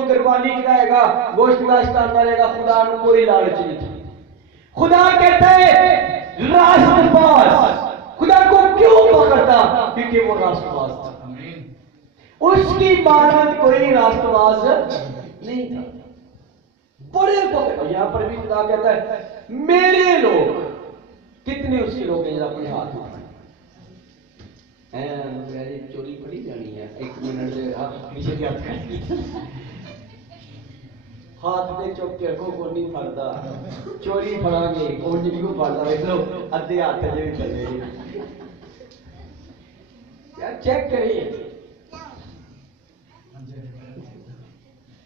को कुर्बानी खिलाएगा, गोश्त नाश्ता करेगा, खुदा को कोई लालच नहीं था। खुदा कहता है राष्ट्रवाद खुदा को क्यों पकड़ता? क्योंकि वो राष्ट्रवाद था। उसकी मानद कोई राष्ट्रवाद नहीं था। बड़े पकड़। यहां पर भी खुदा कहता है मेरे लोग। कितने उसके लोग हैं? अपने हाथ में चोरी पड़ी जानी है। 1 मिनट से पीछे की हाथ में चुप के रखो, को नहीं फड़ता। चोरी फड़ांगे कौन जी को फड़ता? देख लो अद्धे हाथ से भी चले यार, चेक करिए।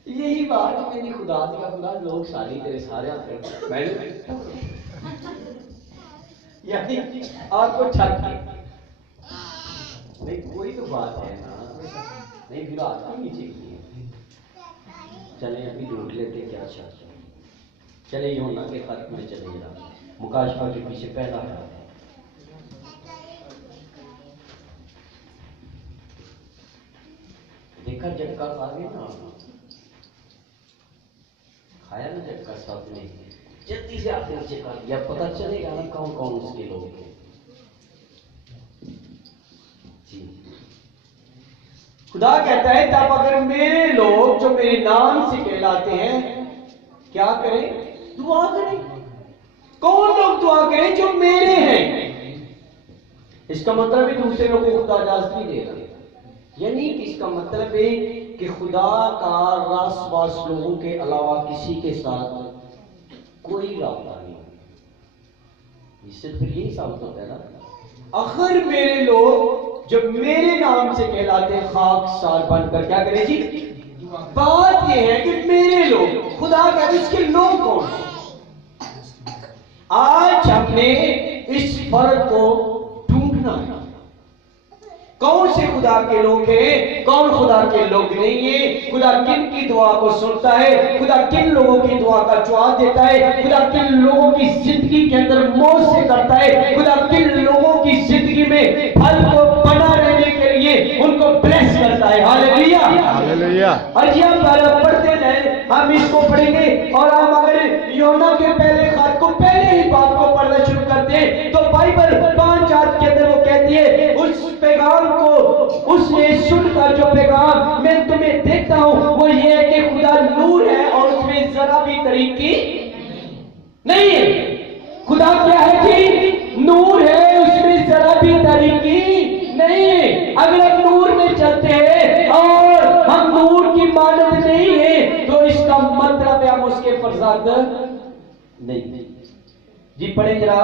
यही बात मेरी खुदा का खुदा लोग सारी तेरे सारे हाथ मैंने यानी आपको छक नहीं, कोई तो बात है ना। नहीं फिर आपको नीचे की चले अभी ढूंढ लेते क्या चाहते हैं। चले यूहन्ना के खत में चले जरा, मुकाशफा के पीछे पहला है। देखा झटका खा गए ना, खाया ना झटका सबने, जल्दी से आपने नीचे खा लिया। पता चलेगा ना कौन कौन उसके लोग हैं। खुदा कहता है तब अगर मेरे लोग जो मेरे नाम से कहलाते हैं क्या करें? दुआ करें। कौन लोग दुआ करें? जो मेरे हैं। इसका मतलब है दूसरे लोगों को खुदा इजाजत नहीं दे रहा। यानी इसका मतलब है कि खुदा का रासवास लोगों के अलावा किसी के साथ कोई रास्ता नहीं। इससे फिर यही साबित होता है ना, अगर मेरे लोग जब मेरे नाम से कहलाते हैं खाकसार बनकर क्या करें जी? बात यह है कि मेरे लोग, खुदा कहते इसके लोग कौन है? आज हमने इस फर्क को ढूंढना है। कौन से खुदा के लोग हैं, कौन खुदा के लोग नहीं है? खुदा किन की दुआ को सुनता है? खुदा किन लोगों की दुआ का जवाब देता है? खुदा किन लोगों की जिंदगी के अंदर मौत से करता है? खुदा किन लोगों की जिंदगी में फल को बना रहने के लिए उनको ब्लेस करता है। Hallelujah, hallelujah. और ये हम पढ़ते हैं, हम इसको पढ़ेंगे और हम अगर यूहन्ना के पहले खत को पहले ही बात को पढ़ना शुरू करते हैं तो बाइबल 5 आयत के अंदर वो कहती है उस पैगाम को उसने सुनकर जो पैगाम मैं तुम्हें देता हूं वो ये है कि खुदा नूर है और उसमें जरा भी तरीकी नहीं है। खुदा क्या है कि नूर है, उसमें जरा भी तरीकी नहीं है। अगर हम नूर में चलते हैं और हम नूर की मानद नहीं है तो इसका मतलब है हम उसके फरजाद नहीं। जी पढ़े जरा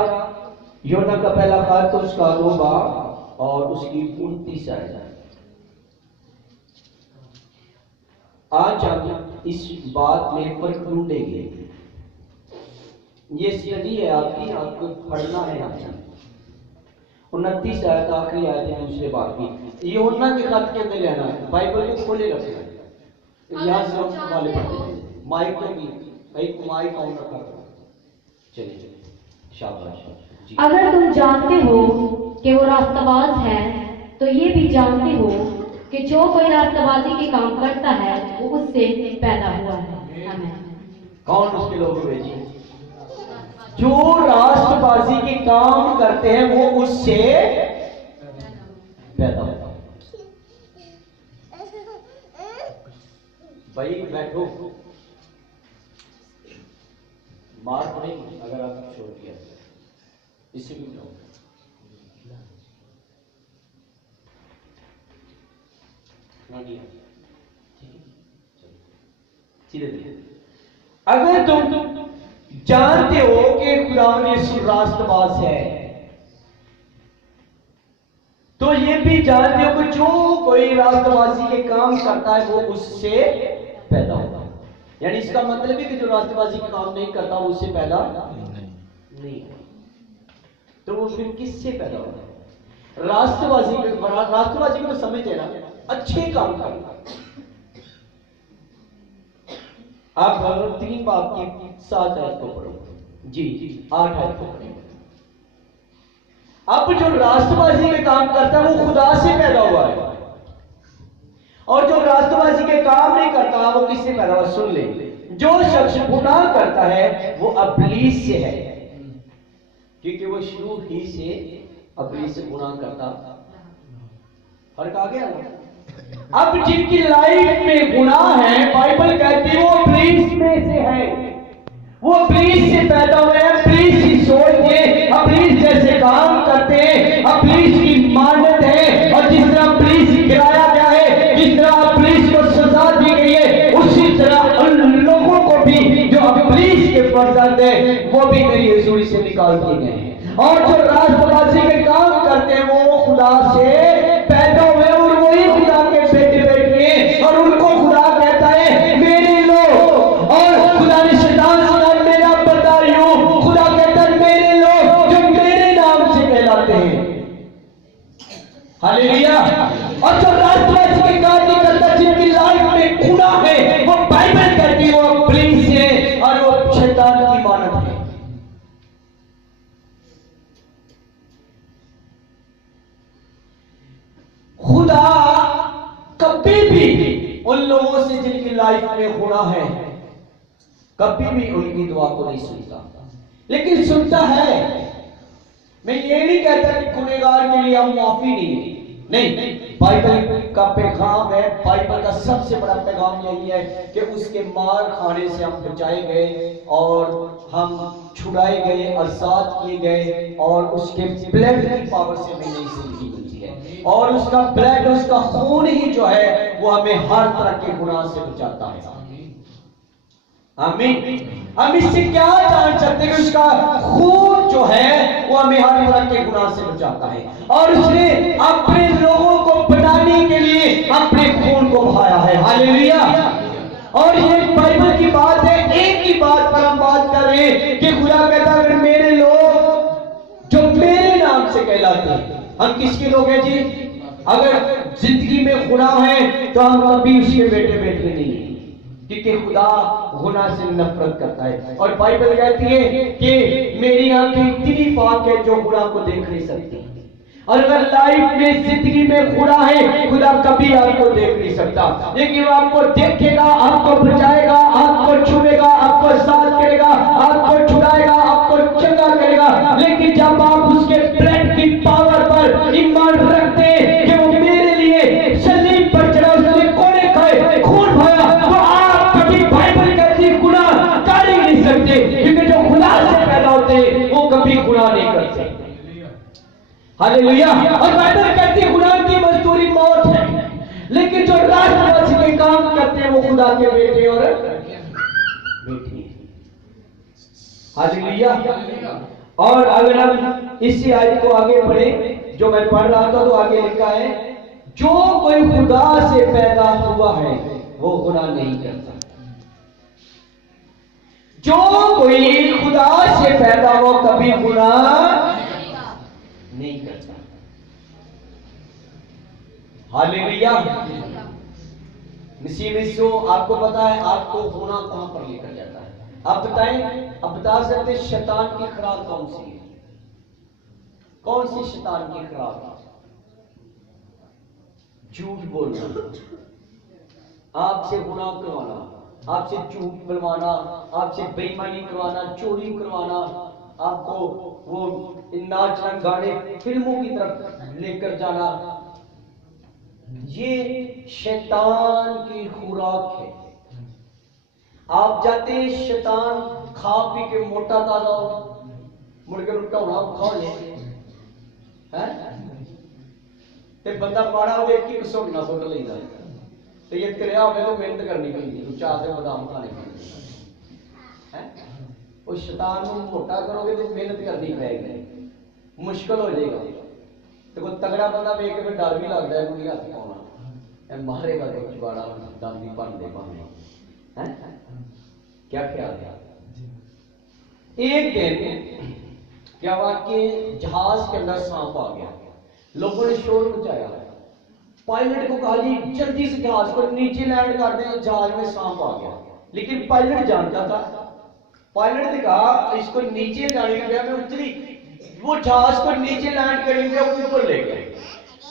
यूहन्ना का पहला खत उसका 2 बाब और उसकी 29 आयत। आज हम इस बात में फर्क ढूंढेंगे। ये स्टडी है आपकी, आपको पढ़ना है। आपने 29 आयत आखिरी आयत है दूसरे बाब की। यूहन्ना के खत के अंदर लेना है, बाइबल को खोले रखना है। यहाँ से हम वाले पढ़ते हैं, माइक को भी एक माइक ऑन रखा। चलिए शाबाश। अगर तुम जानते हो कि वो रास्तबाज है तो ये भी जानते हो कि जो कोई रास्तबाजी के काम करता है वो उससे पैदा हुआ है। आमीन। कौन उसके लोग हुए जी? जो राष्ट्रबाजी के काम करते हैं वो उससे पैदा होता है। भाई बैठो, मार्क नहीं अगर आप छोड़ दिया इससे भी उठाओ। अगर तुम जानते हो कि खुदा यीशु रास्तबाज है तो ये भी जानते हो कि जो कोई रास्तबाजी के काम करता है वो उससे पैदा होता है। यानी इसका मतलब है कि जो रास्तबाजी का काम नहीं करता वो उससे पैदा नहीं। तो वो फिर किससे पैदा होता है? राष्ट्रवादी को समझते ना, अच्छे काम करना। आप 3 बाब की 7 आयत को पढ़ो जी 8 आयत को पढ़ो। अब जो राष्ट्रवादी के काम करता है वो खुदा से पैदा हुआ है और जो राष्ट्रवादी के काम नहीं करता कहा वो किससे पैदा हुआ? सुन ले, जो शख्स गुनाह करता है वो इब्लीस से है, क्योंकि वो शुरू ही से इब्लीस से गुनाह करता। फर्क आ गया ना? अब जिनकी लाइफ में गुनाह है, बाइबल कहती है वो इब्लीस में से है, वो इब्लीस से पैदा हुए हैं, इब्लीस की सोच है, इब्लीस जैसे काम करते हैं, इब्लीस की मानत है। और जिस तरह इब्लीस गिराया गया है, जिस तरह इब्लीस को सजा दी गई है, उसी तरह उन लोगों को भी जो इब्लीस के फर्जंद है वो भी मेरी हजूरी से निकाल दिए गए हैं। और जो राष्ट्रवासी के काम करते हैं वो खुदा से पैदा हुए और वही खुदा के बेटे बेटे हैं, और उनको खुदा कहता है मेरे लोग। और खुदा ने शैतान से मेरा बरदारी हूं, खुदा कहता है मेरे लोग जो मेरे नाम से कहलाते हैं। हालेलुया। और जो राष्ट्रवासी के काम नहीं करता, जिनकी लाइफ में खुदा है, वो बाइबल कहती है वो इब्लीस है और वो शैतान की मानत है। खुदा कभी भी उन लोगों से जिनकी लाइफ में गुनाह है, कभी भी उनकी दुआ को नहीं सुनता, लेकिन सुनता है। मैं ये नहीं कहता कि गुनहगार के लिए हम माफी नहीं, बाइबल का पैगाम है, बाइबल का सबसे बड़ा पैगाम यही है कि उसके मार खाने से हम बचाए गए और हम छुड़ाए गए, आजाद किए गए, और उसके ब्लड की पावर से हमें नई जिंदगी मिलती है। और उसका ब्लड, उसका खून ही जो है वो हमें हर तरह के गुनाह से बचाता है। आमीन। हम इससे क्या जान सकते हैं कि उसका खून जो है वो हमें हर तरह के गुनाह से बचाता है, और उसने अपने लोगों को बनाने के लिए अपने खून को बहाया है। हालेलुया। और ये बाइबल की बात है, एक ही बात पर हम बात कर रहे हैं कि खुदा कहता है मेरे लोग जो मेरे नाम से कहलाते हैं। हम किसके लोग हैं जी? अगर जिंदगी में गुनाह है तो हम कभी उसके बेटे बेटे नहीं है, क्योंकि खुदा गुनाह से नफरत करता है। और बाइबल कहती है कि मेरी आंखें इतनी पाक है जो गुनाह को देख नहीं सकती। और अगर लाइफ में जिंदगी में गुनाह है, खुदा कभी आपको देख नहीं सकता, लेकिन वो आपको देखेगा, आपको बचाएगा, आपको छुएगा, आपको साथ करेगा, आपको छुड़ाएगा, आपको चंगा करेगा। लेकिन जब आप उसके ब्लड की पावर पर ईमान रखते हैं कि वो मेरे लिए सलीब पर चढ़ा, उसने कोड़े खाए, खून बहाया, तो आप कभी बाइबल कहती गुनाह कर ही नहीं सकते, क्योंकि जो खुदा से पैदा होते हैं वो कभी गुनाह नहीं करते। हालेलुया। और बाइबल कहती है गुनाह की मजदूरी मौत है, लेकिन जो राष्ट्रवासी के काम करते हैं वो खुदा के बेटे और बेटी। हालेलुया। और अगर हम इसी आयत को आगे पढ़े जो मैं पढ़ रहा था, तो आगे लिखा है जो कोई खुदा से पैदा हुआ है वो गुनाह नहीं करता। जो कोई खुदा से पैदा हो कभी गुनाह नहीं करता। हालेलुया। मिसियो, आपको पता है आपको गुनाह कहां पर लेकर जाता है? आप बताएं, आप बता सकते शैतान की खुराक कौन सी है? कौन सी शैतान की खुराक? झूठ बोलना, आपसे गुनाह करवाना, आपसे झूठ बुलवाना, आपसे बेईमानी करवाना, चोरी करवाना, आपको वो नाच गाने फिल्मों की तरफ लेकर जाना, ये शैतान की खुराक है। आप जाते हैं, शैतान खा पी के मोटा ताजा मुड़ के लुट्टा होना खाओ है ते बंदा माड़ा हो एक ही सुटना सुट लेगा। तो ये तेरा होवे तो मेहनत करनी पड़ेगी, तू चाह से बादाम खाने हैं। उस शैतान को मोटा करोगे तो मेहनत करनी पड़ेगी, मुश्किल हो जाएगा। तो कोई तगड़ा बंदा वेख के डर भी लगता है, कोई हाथ पाना मारेगा तो चुबाड़ा दांदी बन दे पाने हैं। क्या ख्याल है? एक दिन क्या हुआ कि जहाज के अंदर सांप आ गया, लोगों ने शोर मचाया, पायलट को कहा जी जल्दी से जहाज को नीचे लैंड कर दें, जहाज में सांप आ गया। लेकिन पायलट जानता था, पायलट ने कहा इसको नीचे जाने के लिए मैं उतरी, वो जहाज को नीचे लैंड करेंगे ऊपर ले गए,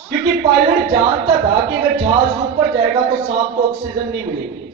क्योंकि पायलट जानता था कि अगर जहाज ऊपर जाएगा तो सांप को ऑक्सीजन नहीं मिलेगी,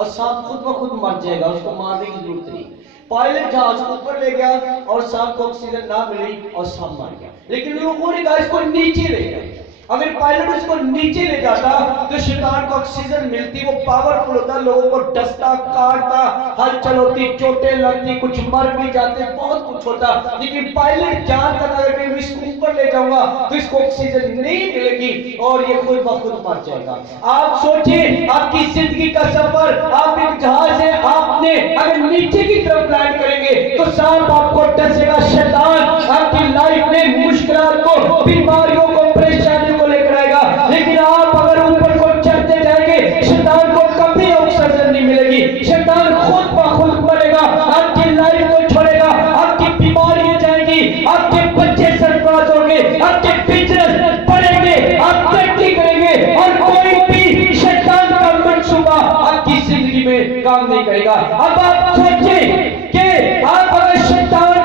और सांप खुद ब खुद मर जाएगा, उसको मारने की जरूरत नहीं। पायलट जहाज को ऊपर ले गया और सांप को ऑक्सीजन ना मिली और सांप मर गया। लेकिन लोगों ने कहा इसको नीचे ले गया। अगर पायलट उसको नीचे ले जाता तो शैतान को ऑक्सीजन मिलती, वो पावरफुल होता, लोगों को डसता, काटता, हलचल होती, चोटें लगती, कुछ मर भी जाते, बहुत कुछ होता। लेकिन पायलट जानता था अगर मैं इसको ऊपर ले जाऊंगा तो इसको ऑक्सीजन नहीं मिलेगी और ये खुद ब खुद मर जाएगा। आप सोचिए, आपकी जिंदगी का सफर, आप एक जहाज है, आपने अगर नीचे की तरफ लैंड करेंगे तो सांप आपको डसेगा, शैतान आपकी लाइफ में मुश्किलात को, बीमारियों को, परेशानियों को लेकर आएगा। लेकिन आप अगर ऊपर को चढ़ते जाएंगे, शैतान को कभी ऑक्सीजन नहीं मिलेगी, शैतान खुद ब खुद मरेगा, आपकी लाइफ को छोड़ेगा, आपकी बीमारियां जाएंगी, आपके बच्चे सरफराज होंगे, आपके बिजनेस बढ़ेंगे, आप तरक्की करेंगे और कोई भी शैतान का मंसूबा आपकी जिंदगी में काम नहीं करेगा। अब आप सोचिए कि आप अगर शैतान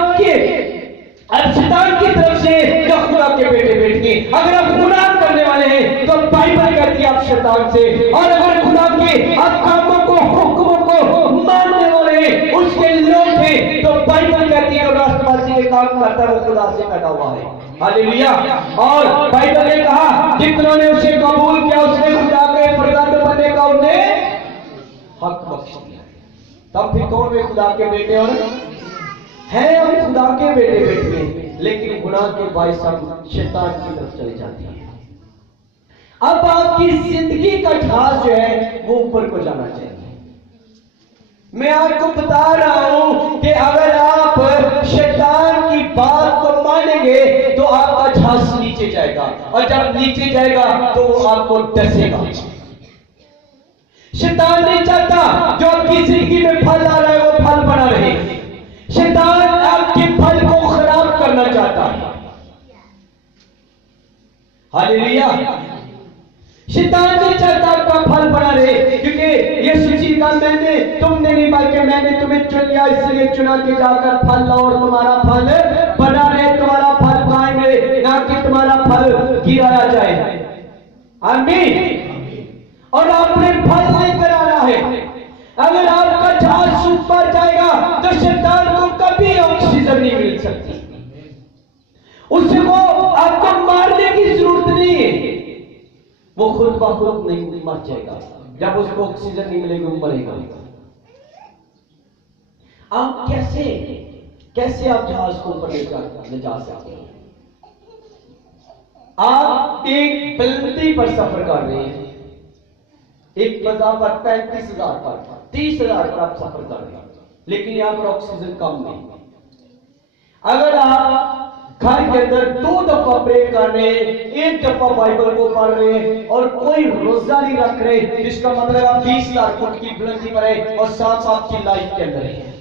की तरफ से या खुदा के बेटे बेटिए अगर आप गुनाह करने वाले हैं तो बाइबल कहती है आप शैतान से, और अगर खुदा के आप कामों को, हुक्मों को मानने वाले हैं, उसके लोग हैं, तो बाइबल कहती है राष्ट्रवासी के काम करता है वो खुदा से पैदा हुआ है। हालेलुया। और बाइबल ने कहा जितनों ने उसे कबूल किया उसने खुदा के फर्जंद बनने का उन्हें हक बख्श दिया। तब फिर कौन वे खुदा के बेटे और है, हम खुदा के बेटे बेटे, लेकिन गुनाह के बायस हम शैतान की तरफ चले जाते हैं। अब आपकी जिंदगी का ढांच जो है वो ऊपर को जाना चाहिए। मैं आपको बता रहा हूं कि अगर आप शैतान की बात को मानेंगे तो आपका ढांच नीचे जाएगा, और जब नीचे जाएगा तो वो आपको डसेगा। शैतान नहीं चाहता जो आपकी जिंदगी में फल आ रहा है वो फल बना रहे, शैतान आपके फल को खराब करना चाहता है। हालेलुया। शैतान नहीं चाहता आपका फल बना रहे, क्योंकि यीशु जी का तुमने नहीं बल्कि मैंने तुम्हें चुन लिया, इसलिए चुना के जाकर फल लाओ और तुम्हारा फल बना रहे, तुम्हारा फल कायम रहे, ना कि तुम्हारा फल गिराया जाए। आमीन। और आपने फल लेकर आना है। अगर आपका जहाज ऊपर जाएगा तो शैतान को कभी ऑक्सीजन नहीं मिल सकती, उसको आपको मारने की जरूरत नहीं है, वो खुद ब खुद नहीं मर जाएगा। जब उसको ऑक्सीजन नहीं मिलेगी वो मरेगा। आप कैसे आप जहाज को ऊपर ले जा सकते हैं? आप एक बुलंदी पर सफर कर रहे हैं, एक फजा पर 35,000 पर 30,000 पर आप सफर कर रहे हैं, लेकिन यहां पर ऑक्सीजन कम नहीं। अगर आप घर के अंदर 2 दफा प्रे कर रहे हैं, 1 दफा बाइबल को पढ़ रहे हैं और कोई रोजा नहीं रख रहे, इसका मतलब आप 20,000 फुट की बुलंदी पर है और सांप आपकी लाइफ के अंदर है।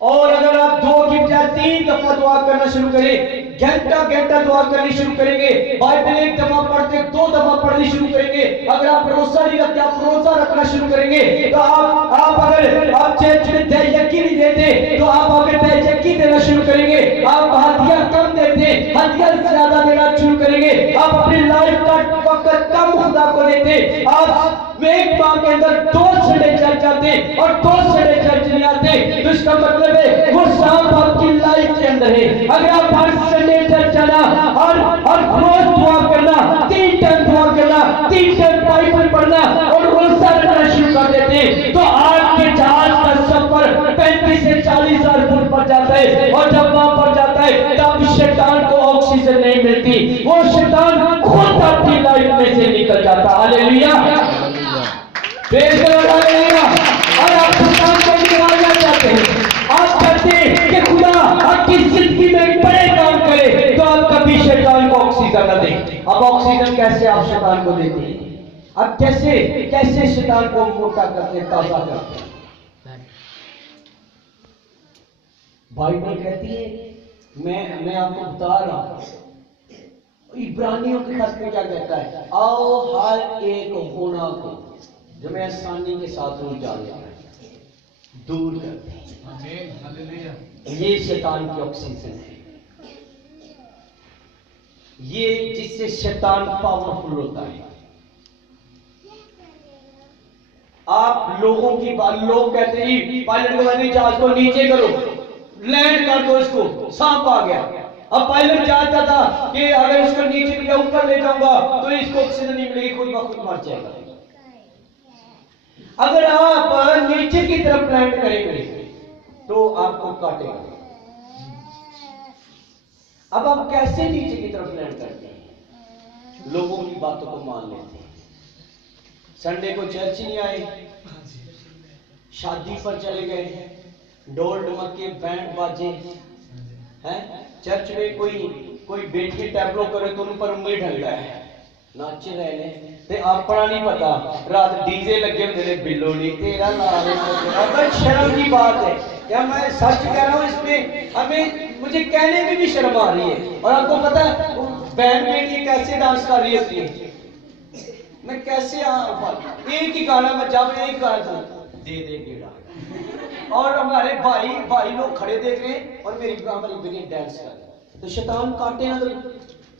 और अगर आप 2 की बजाय 3 दफा दुआ करना शुरू करें, घंटा दुआ करनी शुरू करेंगे, बाइबल 1 दफा पढ़ते 2 दफा पढ़नी शुरू करेंगे, अगर आप रोजा नहीं रखते आप रोजा रखना शुरू करेंगे, तो आप अगर आप चर्च में तहज्जुद नहीं देते तो आप अगर तहज्जुद देना शुरू करेंगे, आप हदिया कम देते हदिया ज्यादा देना शुरू करेंगे, आप अपनी लाइफ का वक्त कम खुदा को देते, आप एक माह के अंदर 2 संडे चर्च जाते और 2 संडे चर्च नहीं आते, तो इसका मतलब है वो सांप आपकी लाइफ के अंदर है। अगर आप हर संडे चर्च जाना और रोज दुआ करना, 3 टाइम दुआ करना, 3 टाइम बाइबल पढ़ना और रोजा रखना शुरू कर देते, तो आपके जहाज का सफर 35 से 40,000 फुट पर जाता है, और जब वहां पर जाता है तब शैतान को ऑक्सीजन नहीं मिलती, वो शैतान खुद आपकी लाइफ में से निकल जाता। Hallelujah. Praise the Lord. Hallelujah. और आप शैतान को निकालना चाहते हैं, आप चाहते हैं कि खुदा आपकी जिंदगी में बड़े काम करे, तो आप कभी शैतान को ऑक्सीजन न दें। अब ऑक्सीजन कैसे आप शैतान को देते हैं? अब कैसे शैतान को मोटा करते, ताजा करते? बाइबल कहती है, मैं आपको बता रहा हूं, इब्रानियों के खत में क्या कहता है, आओ हर एक होना को जो मैं आसानी के साथ रूठ जाता है दूर करते हैं। ये शैतान की ऑक्सीजन है, ये जिससे शैतान पावरफुल होता है। आप लोगों की बात, लोग कहते हैं पायलट को मैंने जहाज को नीचे करो, लैंड कर दो इसको, सांप आ गया। अब पायलट चाहता था कि अगर इसको नीचे किया ऊपर ले जाऊंगा तो इसको ऑक्सीजन नहीं मिलेगी, खुद ब खुद मर जाएगा। अगर आप नीचे की तरफ लैंड करेंगे तो आपको काटेगा। अब आप कैसे नीचे की तरफ लैंड करते हैं? लोगों की बातों को मान लेते हैं। संडे को चर्च नहीं आए, शादी पर चले गए, ढोल ढमके बैंड बाजे हैं, चर्च में कोई बैठ के टैबलो करे तो उन पर उंगली ढल रहा है, नाचे रहे ने ते अपना नहीं पता, रात डीजे लगे होते ने, बिल्लो नहीं तेरा नाम। अब शर्म की बात है, क्या मैं सच कह रहा हूँ? इसमें हमें, मुझे कहने में भी शर्म आ रही है। और आपको पता है बैंड के लिए कैसे डांस कर रही होती है, मैं कैसे एक ही गाना में जब एक गाना था दे दे गेड़ा, और हमारे भाई लोग खड़े देख रहे हैं और मेरी हमारी डांस कर, तो शैतान काटे ना, तो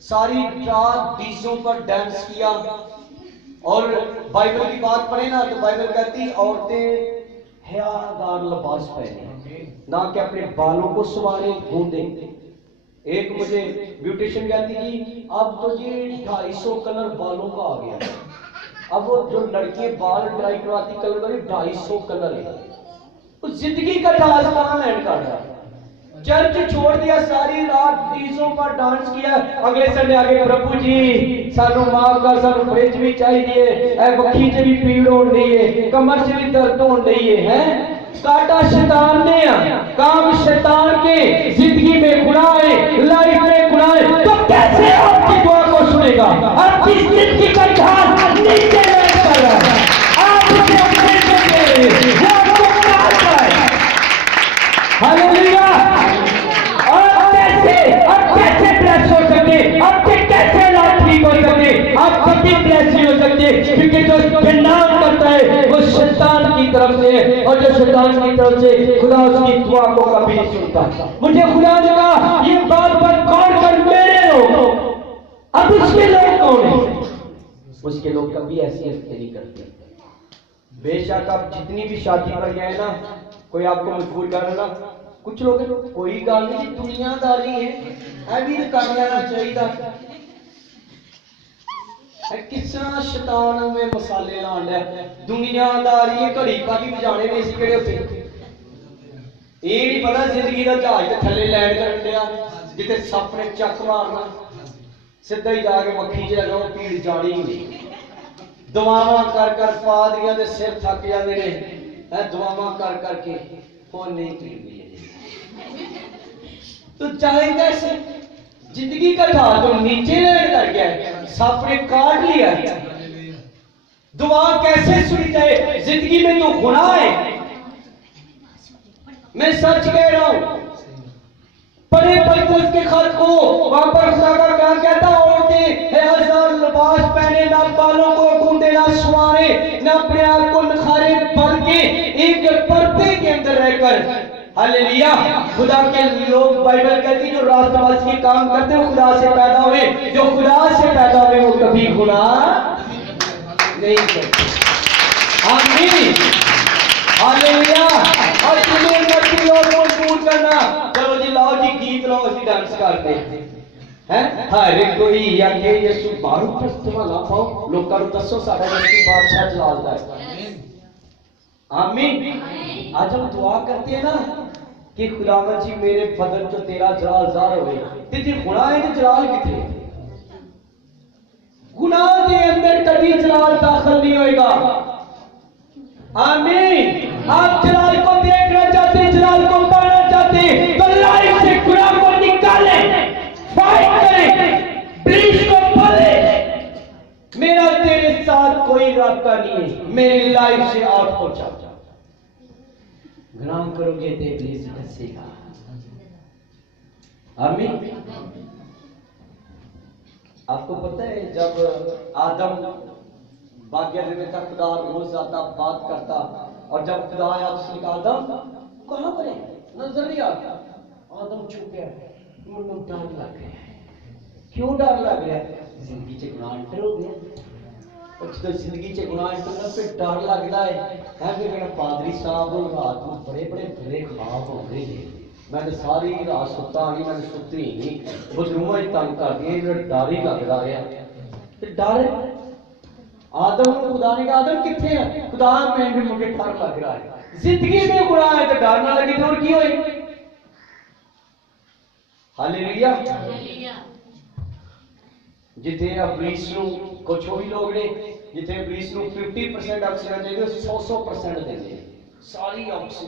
सारी रात डीजों पर डांस किया। और बाइबल की बात पढ़े ना तो बाइबल कहती औरतें हयादार लिबास पहने, ना कि अपने बालों को सवारे गूंदे। एक मुझे ब्यूटिशियन कहती कि अब तो ये 250 कलर बालों का आ गया। अब वो जो लड़के बाल ड्राई करवाती कलर वाली 250 कलर है, उस जिंदगी का डांस कहां लैंड कर रहा है? चर्च छोड़ दिया, सारी रात डीजों पर डांस किया। अगले संडे आगे प्रभु जी सानू माफ कर, सानू फ्रिज भी चाहिए, ए बखी च भी पीड़ होन रही है, कमर च भी दर्द होन रही है। काटा शैतान ने, काम शैतान के, जिंदगी में गुनाह है, लाइफ में गुनाह है, तो कैसे आपकी दुआ को सुनेगा? आपकी जिंदगी का ध्यान नीचे लैंड कर रहा है, आप उसे अपने को दे रहे हैं, वो आपको काटता है। हालेलुया। अब कैसे ब्लेस हो सकते, अब कैसे लाभ ठीक हो सकते, आप कभी ब्लेस नहीं हो सकते, क्योंकि जो नाम करता है वो शैतान की तरफ से, और जो शैतान की तरफ से खुदा उसकी दुआ को कभी नहीं सुनता। मुझे खुदा ने कहा ये बात पर गौर कर, मेरे लोग, अब उसके लोग कौन है? उसके लोग कभी ऐसी हरकतें नहीं करते। बेशक आप जितनी भी शादी पर गए ना, कोई आपको मजबूर कर रहा, कुछ लोग कोई गल नहीं, दुनियादारी है भी कर लेना चाहिए। किस तरह शैतान में मसाले लान लिया, दुनियादारी घड़ी पाली बजाने में सी किहड़े होते, ये नहीं पता जिंदगी का जहाज थले लैंड कर लिया, जिते सप ने चक मारना सीधा ही जाके मक्खी च लगाओ, पीड़ जानी ही नहीं। दुआवां कर कर पादरियां दे सिर थक जाते हैं, दुआवां कर करके फोन नहीं पीड़। तो चाहे कैसे जिंदगी का था तो नीचे लैंड कर गया, सप ने काट लिया। दुआ कैसे सुनी जाए? जिंदगी में तो गुनाह है, मैं सच कह रहा हूं। पढ़े पलटन के खत को, वहां पर खुदा का क्या कहता, औरतें हजार लिबास पहने, ना बालों को गूंदे, ना सुवारे, ना अपने आप को निखारे, बल्कि एक पर्दे के अंदर रहकर, हालेलुया, खुदा के लोग, बाइबल कहती जो रास्तबाजी के काम करते हैं खुदा से पैदा हुए, जो खुदा से पैदा हुए वो कभी गुनाह नहीं करते। आमीन, हालेलुया। और तुम्हें मर्जी लोग मजबूर करना, चलो जी लाओ जी गीत लाओ, ਅਸੀਂ डांस करते हैं। हर कोई आके यीशु बारू प्रस्तवाला पाओ, लोगों को दसो साडा यीशु बादशाह जलालदा है। आमीन। आज हम दुआ करते हैं ना कि खुदावंद जी मेरे बदन जो तेरा जलाल ज़ाहिर होवे, ते जे गुनाह है ते जलाल किथे? गुनाह के अंदर कभी जलाल दाखिल नहीं होएगा। आमीन। आप जलाल को देखना चाहते, जलाल को पाना चाहते, तो लाइफ से गुनाह को निकालें, फाइट करें, ब्लीच को बोले मेरा तेरे साथ कोई रास्ता नहीं है, मेरी लाइफ से आउट हो जा। गुनाह करोगे तो इब्लीस डसेगा। आमीन। आपको पता है जब आदम भाग्य में था, खुदा रोज आता बात करता, और जब खुदा आया तो उसने कहा आदम कहां पर है, नजर नहीं आता। आदम चुप गया, मुझे डर लग गया। क्यों डर लग गया? जिंदगी से गुनाह एंटर हो गया। तो जिंदगी च गुनाह करना फिर डर लगता है फिर कहना पादरी साहब रात को बड़े बड़े बुरे ख्वाब होते हैं मैं तो सारी रात सुता नहीं मैंने सुती नहीं बदरूह तंग कर दिए डर ही लगता रहा डर आदम को खुदा ने कहा आदम किथे है खुदा मैंने मुझे डर लग रहा है जिंदगी में गुनाह है तो डर ना लगे तो और की होए हालेलुया जिथे अबलीस ਨੂੰ कुछ भी लोग ने जिथे अबलीस ਨੂੰ 50% ऑक्सीजन चाहिए 100% देंगे सारी ऑक्सीजन